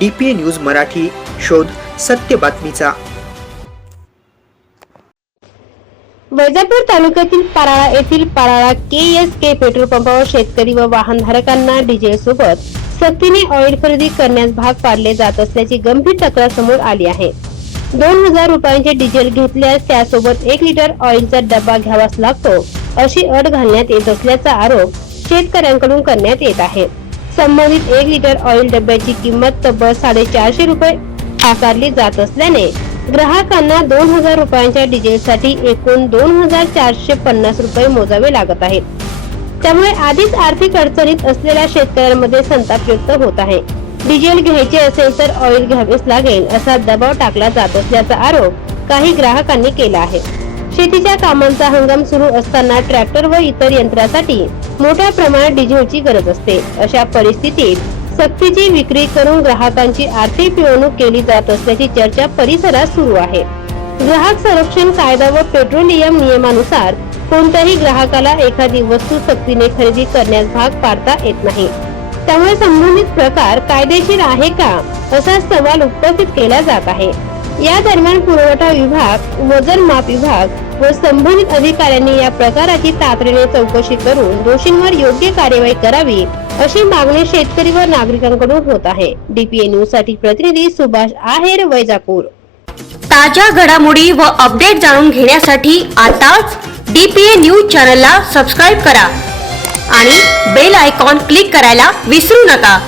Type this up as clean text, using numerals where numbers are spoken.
DPA news Marathi, शोध सत्य बातमीचा। वैजापूर तालुक्यातील पाराळा येथील पाराळा KSK पेट्रोल पंपावर शेतकरी व वाहनधारकांना डिझेल सोबत सक्तीने ऑइल खरेदी करण्यास भाग पाडले जात असल्याची गंभीर तक्रार समोर आली आहे। 2000 रुपयांचे डिझेल घेतल्यास त्यासोबत 1 लिटर ऑइलचा डब्बा घ्यावाच लागतो अशी अट घालण्यात येत असल्याचा आरोप शेतकऱ्यांकडून करण्यात येत आहे। संबंधित 1 लिटर ऑइल डब्याची किंमत तब्बल 450 रुपये आकारली जात असल्याने ग्राहकांना 2000 रुपयांच्या डिझेलसाठी एकूण 2450 रुपये मोजावे लागत आहेत। त्यामुळे आधीच आर्थिक अडचणीत असलेल्या शेतकऱ्यांमध्ये संताप व्यक्त होत आहे। डिझेल घ्यायचे असेल तर ऑइल घ्यावेच लागेल असा दबाव टाकला जात असल्याचा आरोप काही ग्राहकांनी केला आहे। शेतीच्या कामांचा हंगाम सुरू असताना ट्रॅक्टर व इतर यंत्रासाठी मोठ्या प्रमाणात डिझेलची गरज असते। अशा परिस्थितीत सक्तीची विक्री करून ग्राहकांची आर्थिक पिळवणूक केली जात असल्याची चर्चा परिसरात सुरू आहे। ग्राहक संरक्षण कायदा व पेट्रोलियम नियमानुसार कोणत्याही ग्राहकाला एखादी वस्तू सक्तीने खरेदी करण्यास भाग पाडता येत नाही। त्यामुळे संबंधित प्रकार कायदेशीर आहे का असा सवाल उपस्थित केला जात आहे। या दरम्यान पुरवठा विभाग, वजन माप विभाग व संबंधित अधिकाऱ्यांनी या प्रकाराची तातडीने चौकशी करून दोषींवर योग्य कार्यवाही करावी अशी मागणी शेतकरी व नागरिकांकडून होत आहे। DPA न्यूज साठी प्रतिनिधी सुभाष आहेर, वैजापूर। ताज्या घडामोडी व अपडेट जाणून घेण्यासाठी आताच DPA न्यूज चॅनलला सबस्क्राइब करा आणि बेल आयकॉन क्लिक करायला विसरू नका।